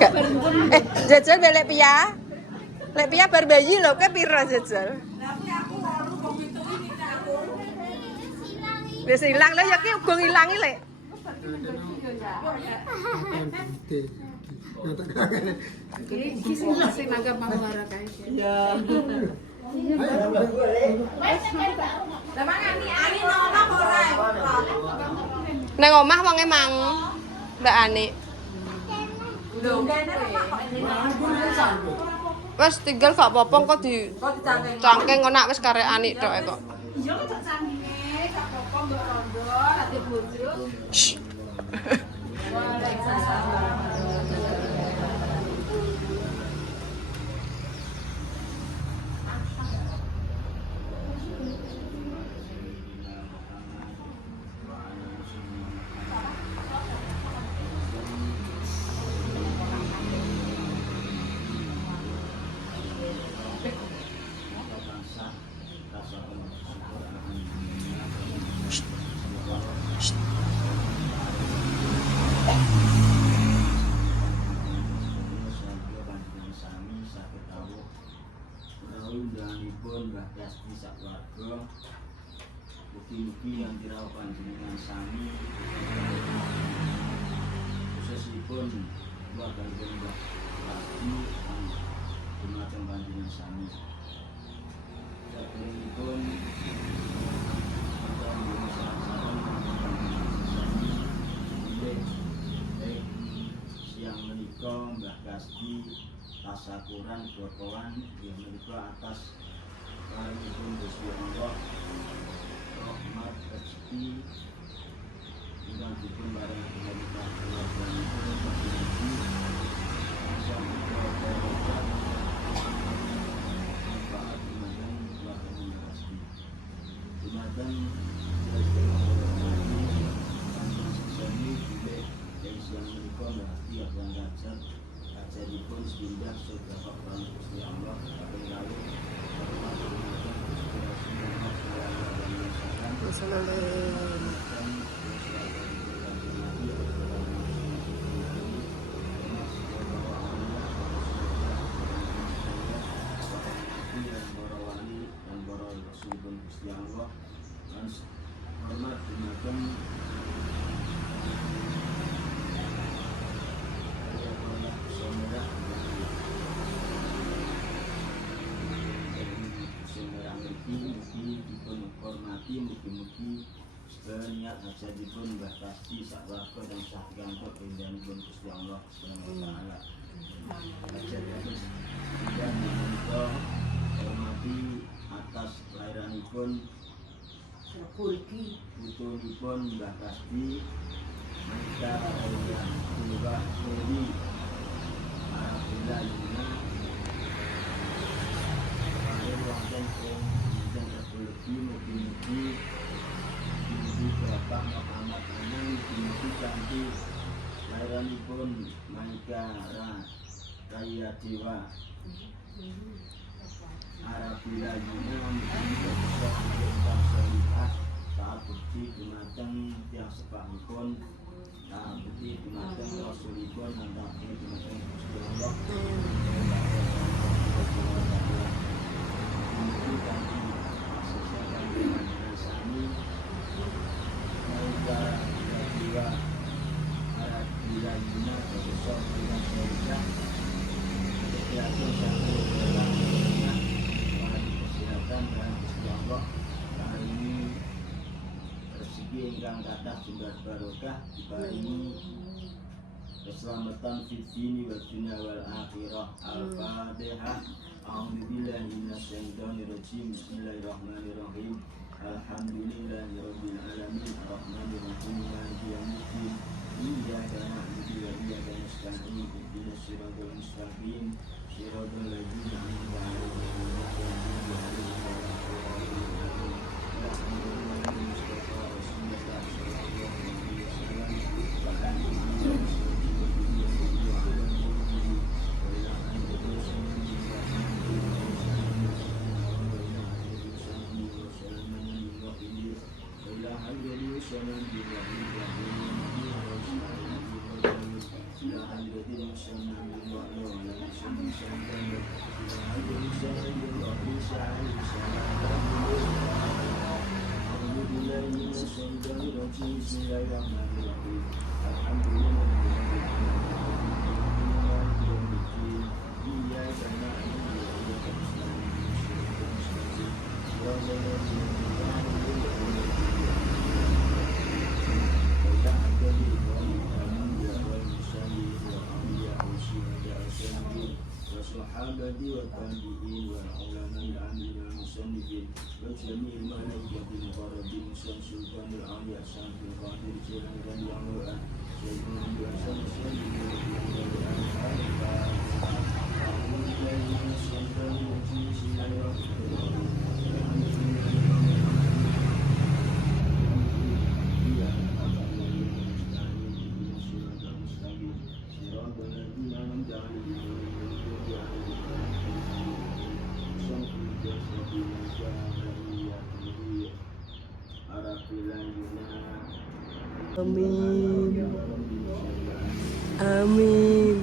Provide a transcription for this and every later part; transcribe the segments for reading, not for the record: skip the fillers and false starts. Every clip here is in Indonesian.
Gak. Jajal belek pia. Lek pia bar bayi lho, ke pira jajal? Wis ilang lho ya ki uga ngilangi lek. Iki sing nanggap mawara kae. Iya. Nang omah wong emang Mbak Ani. Wes tinggal gak apa-apa kok di cangkeng kok nak wis karek Ani tok kok. Iya kok cangkinge gak apa-apa mbok rondo ati bojo. Undanganipun Mbah Kasti sakwarga mugi-mugi yang dirawuh panjenengan sami khususipun keluarganipun Mbah Kasti dumateng panjenengan sami saderengipun siang menika Mbah Kasti tasakuran berkawan yang menika atas paringipun Gusti Allah rahmat rezeki ingkang dipun bareng menika keluarganipun mugi-mugi bisa berkah manfaat dumateng keluarga Kasti dumateng sami bilih yang siang menika berarti abang gajah ajaripun singgah sudah kepada Gusti Allah kaping kalih Gusti Allah lan hormat dumateng mugi dipun hormati mugi-mugi niat hajatipun Mbah Kasti sakwarga dan sapikantuk pindhanipun Gusti Allah Subhanahu wa taala. Hajatipun dan menika hormati atas kelahiranipun putunipun Mbah Kasti menika raya Mbah Suri Alhamdulillah wonten ing rezeki mugi-mugi Bapak Muhammad Anang mugi kanthi lairanipun Maika Raya Dewa Arabila Yuna mugi taat bukti dumateng tiyang sepahipun taat bukti dumateng Rasulipun lan taat bukti dumateng Gusti Allah ingkang kathah jembar barokah diparingi keselamatan fid dini wal dunya wal akhirah. Al-Fatihah. A'udzubillahi minasyaitonir rajim. Bismillahirrahmanirrahim. Alhamdulillahirabbil alamin arrahmanir rahim maliki yaumiddin. Iyyaka na'budu wa iyyaka nasta'in. Ihdinas siratal mustaqim. Siratal ladzina an'amta 'alaihim والصحابة والتابعين والعلماء العاملين والمصنفين وجميع الملائكة المقربين سلطان العلي الشمس القادر جيران غني عمران سيدنا بأسان Amin. Amin.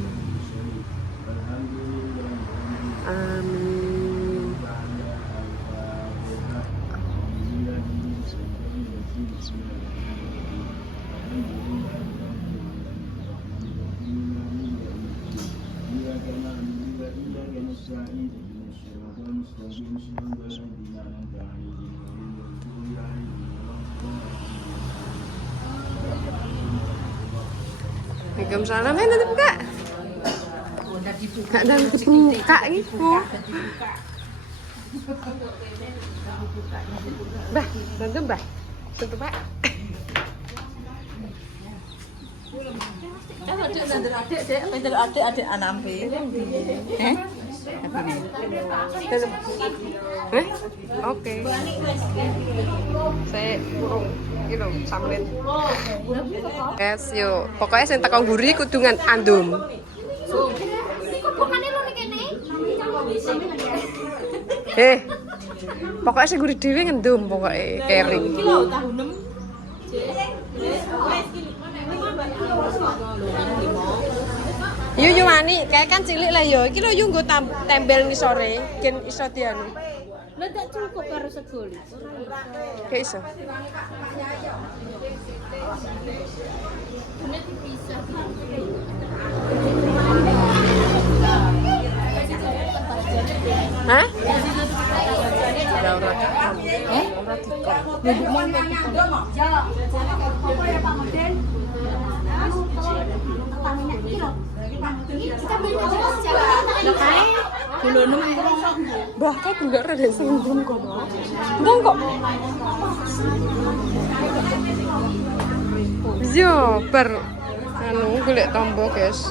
Amin. Waalaikumsalam, nanti buka. Gak ada buka itu. Bah, bantu bah. Bantu pak. Adik anampe. Oke. Saya burung gitu sambil. Yes, yuk. Pokoknya sing teko mburi kudu ngan andum. Pokoknya sing mburi dhewe ngendum pokoknya kering. Yo wani, kayak kan cilik lah yo. Iki lho yo nggo tembel ni sore, gen iso dianu. Lah gak cukup karo segol. Kayak iso. Bener dipisah. Hah? Ora bahkan enggak ada sindrom kok dong. Enggak kok. Yo, per anu golek tombo, guys.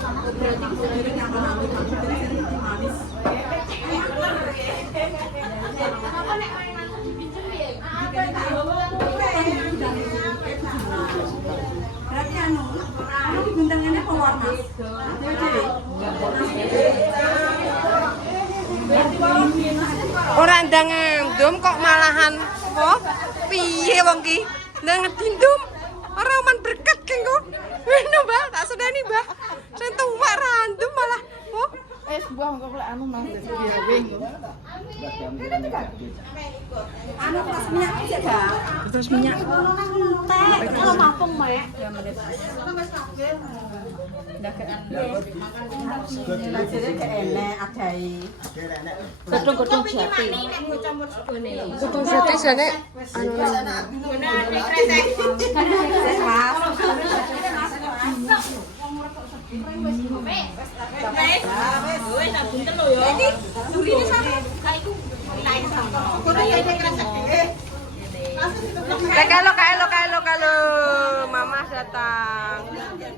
Berarti anu gundangannya pewarna. Ora ndang ndum kok malahan apa? Piye wong ki? Ndang ngedindum. Ora man berkat kengko. Ngono, Mbak, tak sedani, Mbak. Sing tuwak random malah. Oh, Buah kok lek anu Mas. Iya, wing. Anu terus minyak aja, Bang. terus minyak. Kalau mapung, Mek. Ya menit. Jadi enek adai. Godhong-godhong jati. Kudu jati jane anu kalau Mama datang.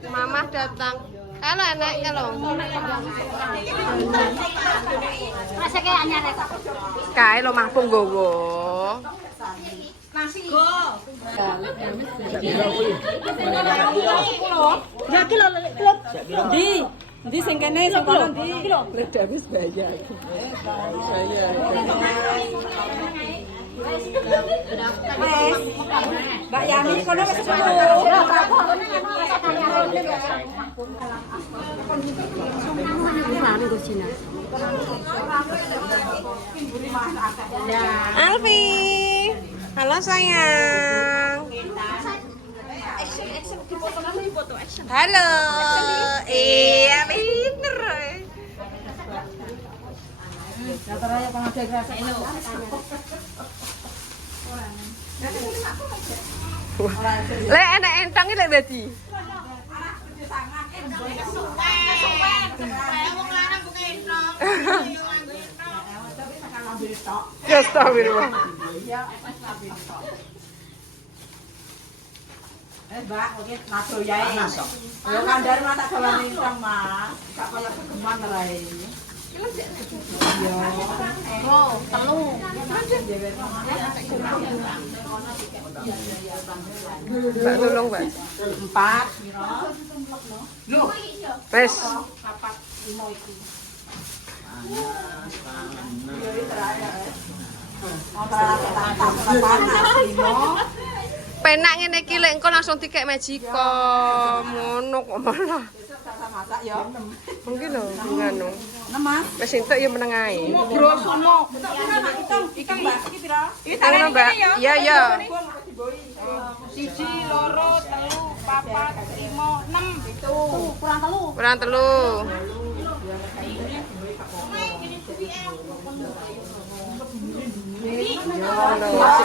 Mama datang. Kalau enak kalau. Masa kayak anyar ya, Kak? Kae lo mah punggowo. Nasi go. Ya kilo. Di sing kene sing kono di kilo. Udah habis bayar. Bayar. Mbak Yami kono wis 10. Alfi, halo sayang. Halo, iya pinter. Le enak entang lek dadi. Ya astagfirullah. Mbak, oke, ngaco yae. Ya kandhar mah tak gawane entang, Mas. Gak kaya kegeman rae. Mbak tolong, Mbak. 4. Lho, Wes. 4 5 iki. Penak ngene iki lek engko langsung dikek Magicom. Ngono kok malah. Masak ya. Mungkin lho ngono. Mas. Wis entuk ya meneng ae. Bro sono. Iki Mbak, iki pira? Iki Mbak. Iya, iya. 1 2 3 4 5 6 itu. Kurang telu. Si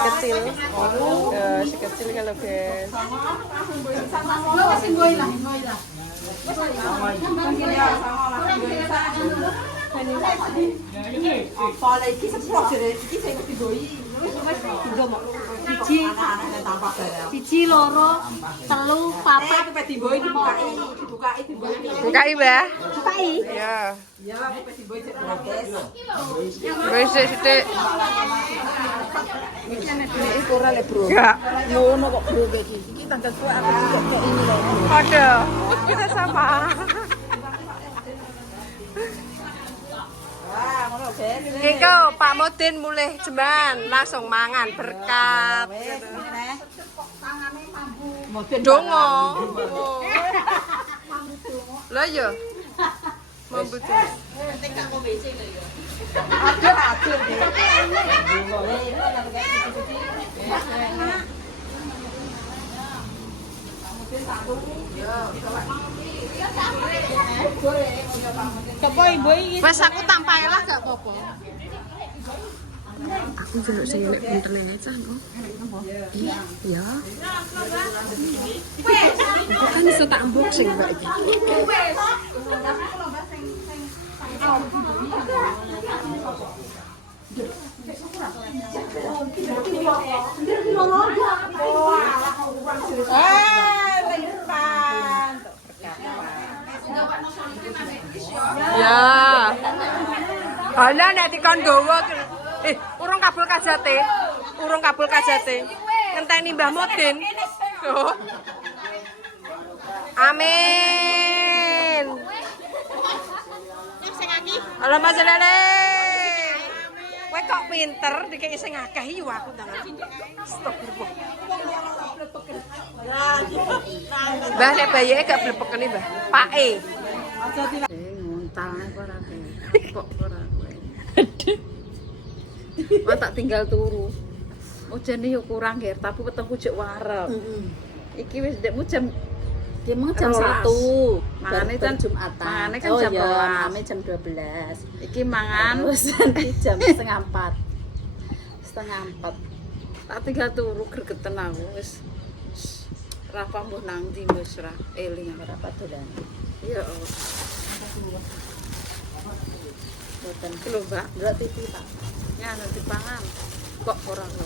kecil. Si kecil kalau guys. Apa lagi seprot jere iki sing digoi. Siji, loro, telu, papat. Apa digoi dibukai digoi. Bukai, Mbah. Bukai. Iya. Ya, apa digoi cek gratis. Wis sithik. Iki ora le, Bro. Enggak. Ngono kok bro iki. Iki tanggal kowe aku kok ini lho. Ada. Kita sama. Wah, ngono guys. Kiko, Pak Modin mulih jeman langsung mangan berkat. Wis ngene. Dongo. Lah ya. Mambu tuh. Aduh. Wes aku tampake lah gak apa-apa. Aku jeluk sing nek pinternya aja kok. Iya. Itu kan iso tak unboxing Mbak iki. Ya. Ala nek dikon gowo urung kabul kajate. Urung kabul kajate. Ngenteni Mbah Modin. Oh. Amin. Sing aki. Alamak jelele. Kowe kok pinter dikeki sing akeh yo aku tangan. Astagfirullah. Mbah nek bayike gak blepeken iki, Mbah. Pake. Ngontal ora kok ora kowe. Wah tak tinggal turu. Ujane yo kurang ger, tapi wetengku jek warep. Iki wis ndekmu jam jam 1. Mangane kan Jumatan. Mangane kan jam 12. Mame jam 12. Iki mangan Jam setengah 4. tak tinggal turu gregeten aku wis. Rafa mbuh nang ndi wis ra eling Ora padolan. ya Allah. Boten Lho, Mbak, ndelok TV Pak. ya nanti pangan. Kok ora lho.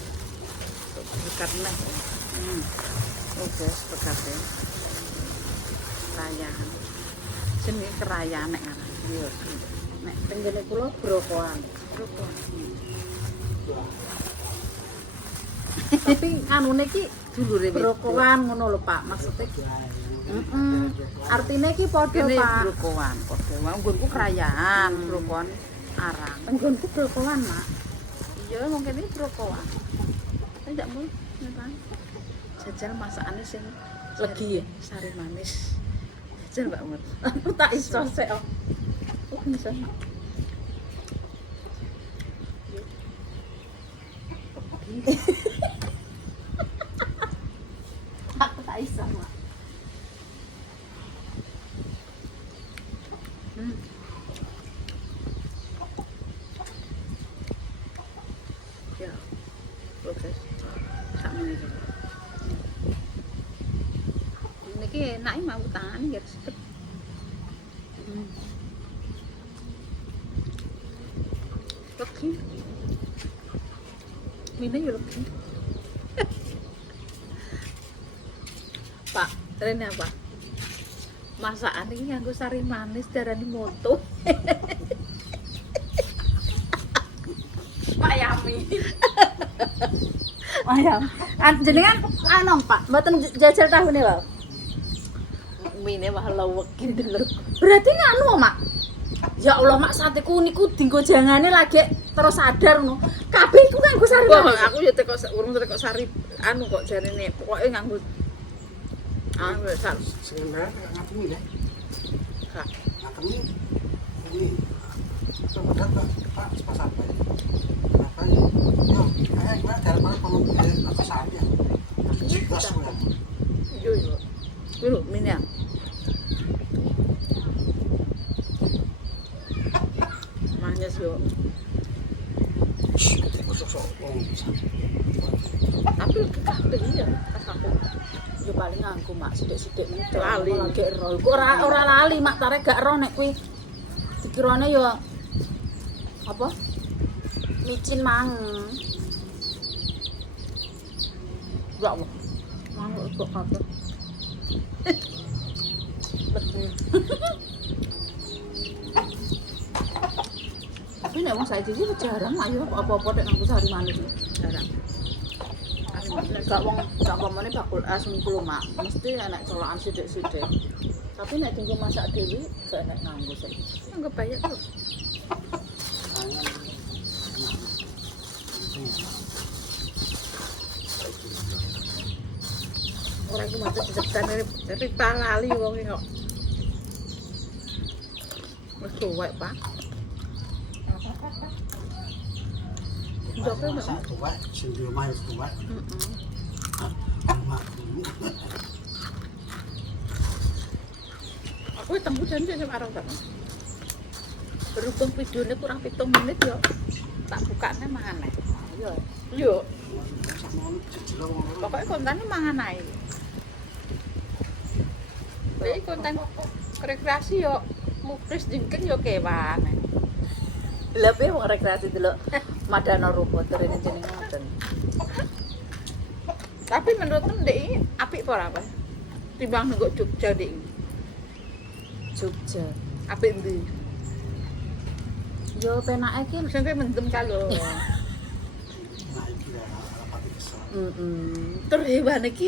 Dekat neh. Oh, guys, bekate. Rayan. Jenenge kerayan nek aran. Iya. Nek tenggene kula brokoan. Brokoan. Tapi anune ki dulure brokoan ngono lho Pak, maksudnya artine ki padha Kene Pak. brokoan, padha. Nggonku kerayan, brokoan arang. Penggonku brokoan, Mak. Ya mungkin ini brokoan. Tidak mau, napa? Jajal masakane sing legi ya, sari manis. Jajal Mbak Mut. Aku tak iso sik. Oh bisa. Aku tak iso, Mak. Ya. Oke. Tak meneh. Niki enake mau tangane nggih sedep. Legi. Mine yo legi. Pak, rene apa? Masakan iki nganggo sari manis darani moto. Pak Yami. Ayam. Jenengan anu Pak, mboten jajal tahune wae. Mine mah leweki denger. Berarti nganu Mak. Ya Allah Mak sateku niku dinggo jangane lagi terus sadar ngono. Kabeh iku nganggo sari Wah, manis. aku ya teko urung teko sari anu kok jarene pokoke nganggo sari Sebenarnya ngapain ya? gak Ngapain ini? Sebenarnya Pak pas apa ya? Apa ya? Yo, kayak gimana cara mana kalau beli apa saja? Juga semua. yo yo. Dulu mine. Manis yo. Sok-sok. Tapi kabeh ya pas aku. Yo paling nganggo Mak sithik-sithik meneh. Lali. Lagi ero. Kok ora lali Mak tarik gak ero nek kuwi. Dikirane yo apa? Micin mang. Gak apa. Manuk kok kabeh. Betul. Tapi nek wong saiki iki jarang ayo apa-apa nek nganggo sari manis. Jarang. Nek gak wong gak pamane bakul es ngumpul Mak, mesti enek colokan sithik-sithik. Tapi nek dinggo masak dhewe gak enek nganggo saiki. Enggak banyak tuh. Ora iki mate ditekan dari palali wong iki kok. Wis tuwek, Pak. Ndoke Masa tua, sendiri main tua. Mak dulu. Aku tunggu janji sama arang kan. Berhubung videonya kurang 7 menit yo. Tak bukane manganeh. Iya. Yo, Sama jejelo ngono. pokoknya kontennya mangan ae. Jadi konten rekreasi yo mukris jengking yo kewan. Lha piye wong rekreasi delok Madana Rupa terene jenenge ngoten. Tapi menurutmu ndek apik apa ora, Pak? Timbang nunggu Jogja ndek. Jogja. Apik ndi? Yo penake ki Sampai mendem kalau. Nah, iki ya rapati kesel. Terus hewan iki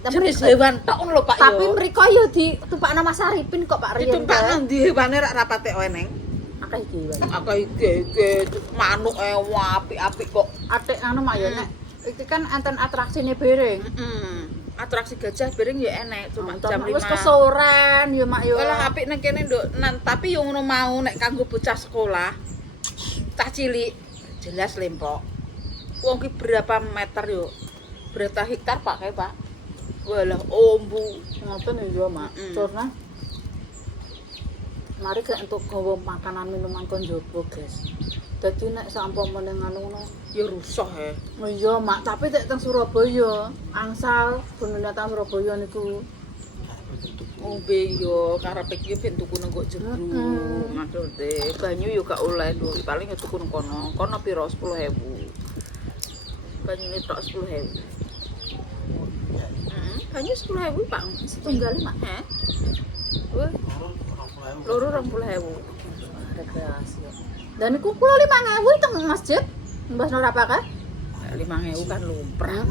tapi jenis hewan tok ngono lho, Pak. tapi mriko yo ditupakno Mas Arifin kok Pak Riyen. ditumpak nang ndi hewane rak rapate eneng. Akeh iki wae. Akeh iki manuk apik-apik kok. Atik anu mak ya nek iki kan enten atraksine bereng. Atraksi gajah bereng ya enek cuma jam 5. Wis kesoren ya mak yo. Lah apik nang kene nduk, tapi yo ngono mau nek kanggo bocah sekolah. Cah cilik jelas lempok. Wong ki berapa meter yo? Berapa hektar Pak kae, Pak? Walah ombu. Ngoten ya mak. Turna. Mari gak entuk gawa makanan minuman kon jowo, guys. Dadi nek sampamane ngono Ya rusuh he. oh iya mak, tapi nek teng Surabaya, angsal bunune teng Surabaya niku Ombe yo karepe iki ben tuku nang kok jero. Maksudé banyu yo gak oleh lho, paling yo tuku nang kono. Kono piro 10.000. Banyune tok 10.000. Banyu 10.000 Pak, setunggal mak. Heh. Wah, loro 20.000. Rekreasi. Dan niku kula 5.000 teng masjid. Mbah ora pakai? 5.000 kan lumrah.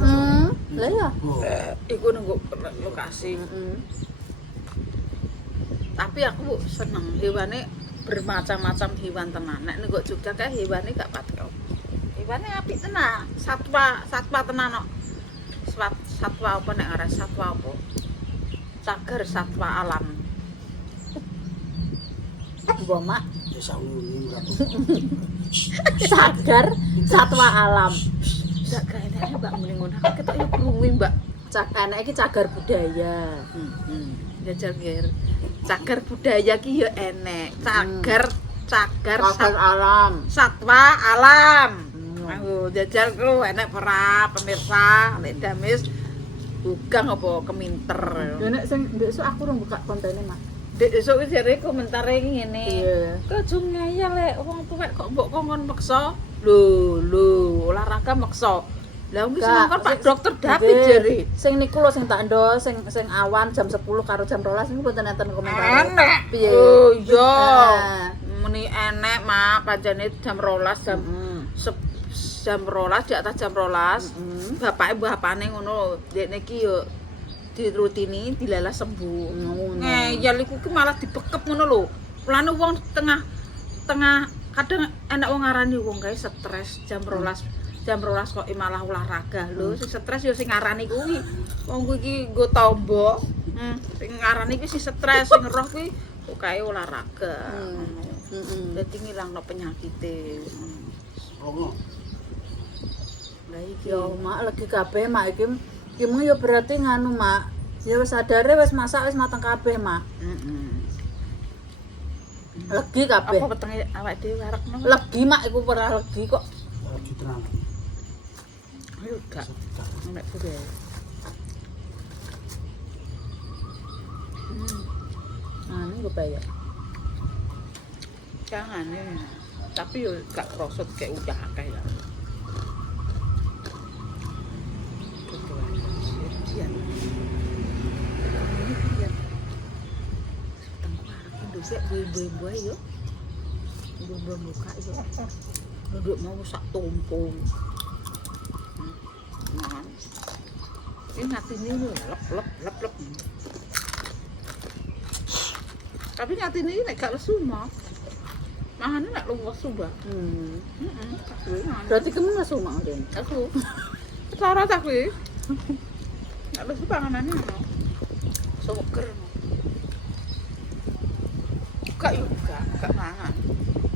Lah ya. Iku nunggu lokasi. Tapi aku seneng hewane bermacam-macam hewan tenan. Nek nunggu Jogja kae hewane gak patek. Iwane apik tenan. Satwa tenan kok. Satwa apa nek aran satwa apa? Cager satwa alam. Mbok mak Desa Uni berapa? cagar satwa alam. Enggak gaene Mbak muni ngono. Aku ketok yo krungu Mbak. Enek iki cagar budaya. Jajal nggih. Cagar budaya ki yo enek. Cagar Cagar alam. satwa alam. Aku jajal ku enek ora pemirsa nek damis bukan apa keminter. Yo nek sing besok aku urung buka kontene mak. Dek esuk iki jare komentare ngene. Iya. Kok aja ngeyel lek wong tuwek kok mbok kongkon meksa. Lho, olahraga meksa. Lah wong sing ngongkon Pak Dokter David jare. Sing niku lho sing tak ndo sing awan jam 10 karo jam 12 niku mboten enten komentar. Enek. Piye? Oh iya. Ah. Muni enek mak pancene jam 12 jam jam 12 di atas jam 12. Bapakne ngono dekne ki yo dirutini dilalah sembuh. Ngeyel iku ki malah dibekep ngono lho. Mulane wong tengah kadang enak wong ngarani wong kae stres jam 12 kok malah olahraga lho. Sing stres yo sing ngarani kuwi. Wong kuwi iki nggo tombo. Sing ngarani kuwi sing stres, sing roh kuwi kok kae olahraga. Dadi ngilangno penyakite. Rono. Lah iki Yo mak lagi kabeh mak iki mung yo berarti nganu mak. Ya wis sadare wis masak wis mateng kabeh mak. Legi kabeh. apa wetenge awake dhewe warekno? Legi mak iku ora legi kok. Lagi tenang. Ayo gak nek kuwi. Nah, ini gue bayar. Jangane. Tapi yo gak krosot kayak udah akeh lah. Sik buih-buih yo. Buih-buih muka yo. Nduk mau sak tumpung. Nah. Ini ngatine lho, lep. Tapi ngatine nek gak lesu mah. Mahane nek luwes sumpah. Berarti kamu langsung mau deh. Aku. Cara tak kuwi. Nek lesu panganane ono. Seger. Gak mangan.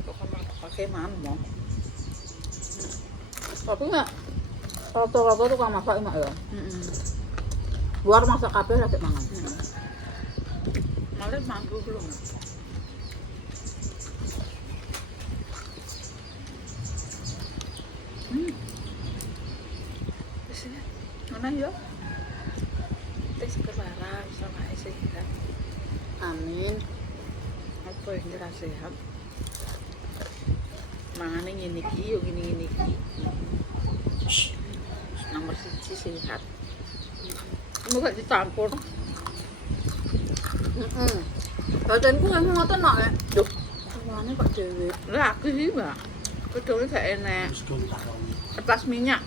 Kok pakai mangan mau. Tapi enggak. Rata-rata tukang masak emak ya. Luar masak kabeh lagi mangan. Malah manggu belum. Wis ya. Ngono ya. Tes kebarang sama sehat. Amin. Apa yang kira sehat? Mangane ngene iki yo ngene iki. Nomor 1 sehat. Moga dicampur. Badanku nggak ngotot nak ya. Duh. Mana kok dewe? Lah aku sih, Mbak. Kedone gak enak. Wis kon takoni. Kertas minyak.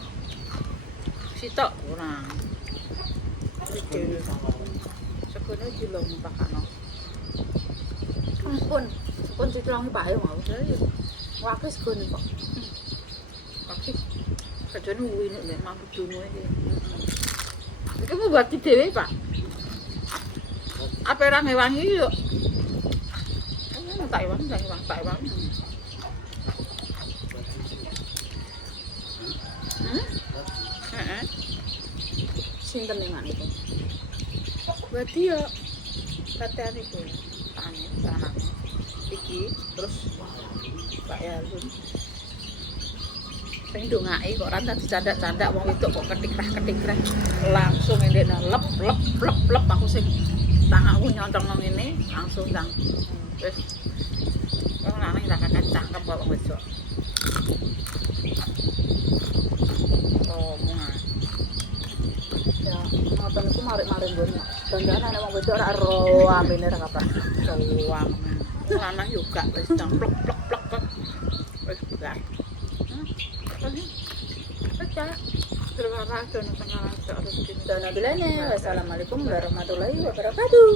Sitok kurang. Iki segone dilong pakakno. Ampun. Pun ditulangi Pak Ayo mau. Ayo. Wakil segone kok. Tapi kadane uwine nek mampu duno iki. Iki mau buat dhewe, Pak. Apa ora ngewangi yo? Taiwan. Heeh. Sinten ning mak niku? Berarti yo latihan iku. Tanah. Iki terus Pak Yalun. Sing ndongake kok ora dadi candak-candak wong wedok kok ketikrah-ketikrah langsung ndekne lep aku sing tanganku nyontong nang ngene langsung nang wis wong lanang tak kakak cangkem kok wong wedok. Oh, mah. Ya, ngoten iku marik-marik nggon. Dandane nek wong wedok ora ero ambene ra kapan. Cowang. Lanang yo gak wis nang plek. Wis gak. Terima kasih. Wassalamualaikum warahmatullahi wabarakatuh.